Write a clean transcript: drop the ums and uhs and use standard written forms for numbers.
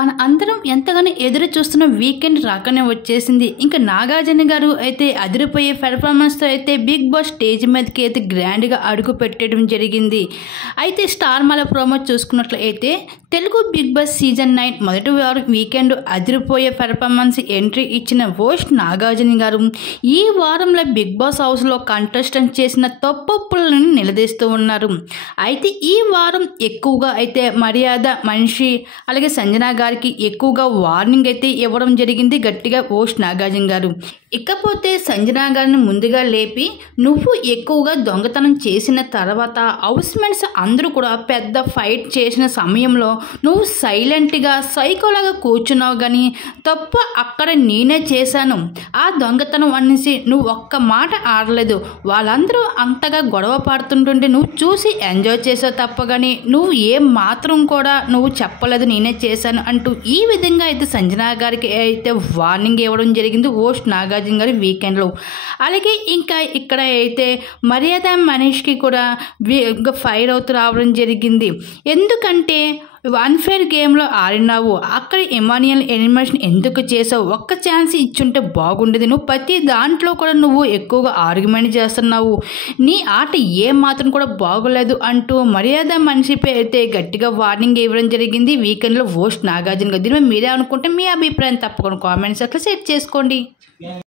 మన అందరం ఎంతగానో ఎదురు చూస్తున్న వీకెండ్ రాకనే వచ్చేసింది. ఇంకా నాగార్జున గారు అయితే అదిరిపోయే పెర్ఫార్మెన్స్తో అయితే బిగ్ బాస్ స్టేజ్ మీదకి అయితే గ్రాండ్గా అడుగు పెట్టడం జరిగింది. అయితే స్టార్ మాల ప్రోమో చూసుకున్నట్లయితే తెలుగు బిగ్ బాస్ సీజన్ 9 మొదటి వారం వీకెండ్ అదిరిపోయే పెర్ఫార్మెన్స్ ఎంట్రీ ఇచ్చిన హోస్ట్ నాగార్జున గారు ఈ వారంలో బిగ్ బాస్ హౌస్లో కంటెస్టెంట్ చేసిన తప్పులను నిలదీస్తూ ఉన్నారు. అయితే ఈ వారం ఎక్కువగా అయితే మర్యాద మనిషి అలాగే సంజన గారికి ఎక్కువగా వార్నింగ్ అయితే ఇవ్వడం జరిగింది గట్టిగా హోస్ట్ నాగార్జున గారు. ఇకపోతే సంజన గారిని ముందుగా లేపి నువ్వు ఎక్కువగా దొంగతనం చేసిన తర్వాత హౌస్ మేట్స్ అందరూ కూడా పెద్ద ఫైట్ చేసిన సమయంలో నువ్వు సైలెంట్గా సైకోలాగా కూర్చున్నావు, కానీ తప్పు అక్కడ నేనే చేశాను, ఆ దొంగతనం అనేసి నువ్వు ఒక్క మాట ఆడలేదు, వాళ్ళందరూ అంతగా గొడవ పడుతుంటుంటే నువ్వు చూసి ఎంజాయ్ చేసావు తప్ప కానీ నువ్వు ఏం మాత్రం కూడా నువ్వు చెప్పలేదు నేనే చేశాను అంటూ ఈ విధంగా అయితే సంజన గారికి అయితే వార్నింగ్ ఇవ్వడం జరిగింది హోస్ట్ నాగార్జున గారి వీకెండ్లో. అలాగే ఇంకా ఇక్కడ అయితే మర్యాద మనిషికి కూడా ఫైర్ అవుతూ రావడం జరిగింది. ఎందుకంటే అన్ఫేర్ గేమ్లో ఆడినావు, అక్కడ ఎమాన్యుయల్ ఎలిమినేషన్ ఎందుకు చేసావు, ఒక్క ఛాన్స్ ఇచ్చుంటే బాగుండేది, నువ్వు ప్రతి దాంట్లో కూడా నువ్వు ఎక్కువగా ఆర్గ్యుమెంట్ చేస్తున్నావు, నీ ఆట ఏం మాత్రం కూడా బాగోలేదు అంటూ మర్యాద మనిషిపై అయితే గట్టిగా వార్నింగ్ ఇవ్వడం జరిగింది వీకెండ్లో హోస్ట్ నాగార్జున గారు. దీనిపై మీరే అనుకుంటే మీ అభిప్రాయం తప్పకుండా కామెంట్స్ అట్లా సెట్ చేసుకోండి.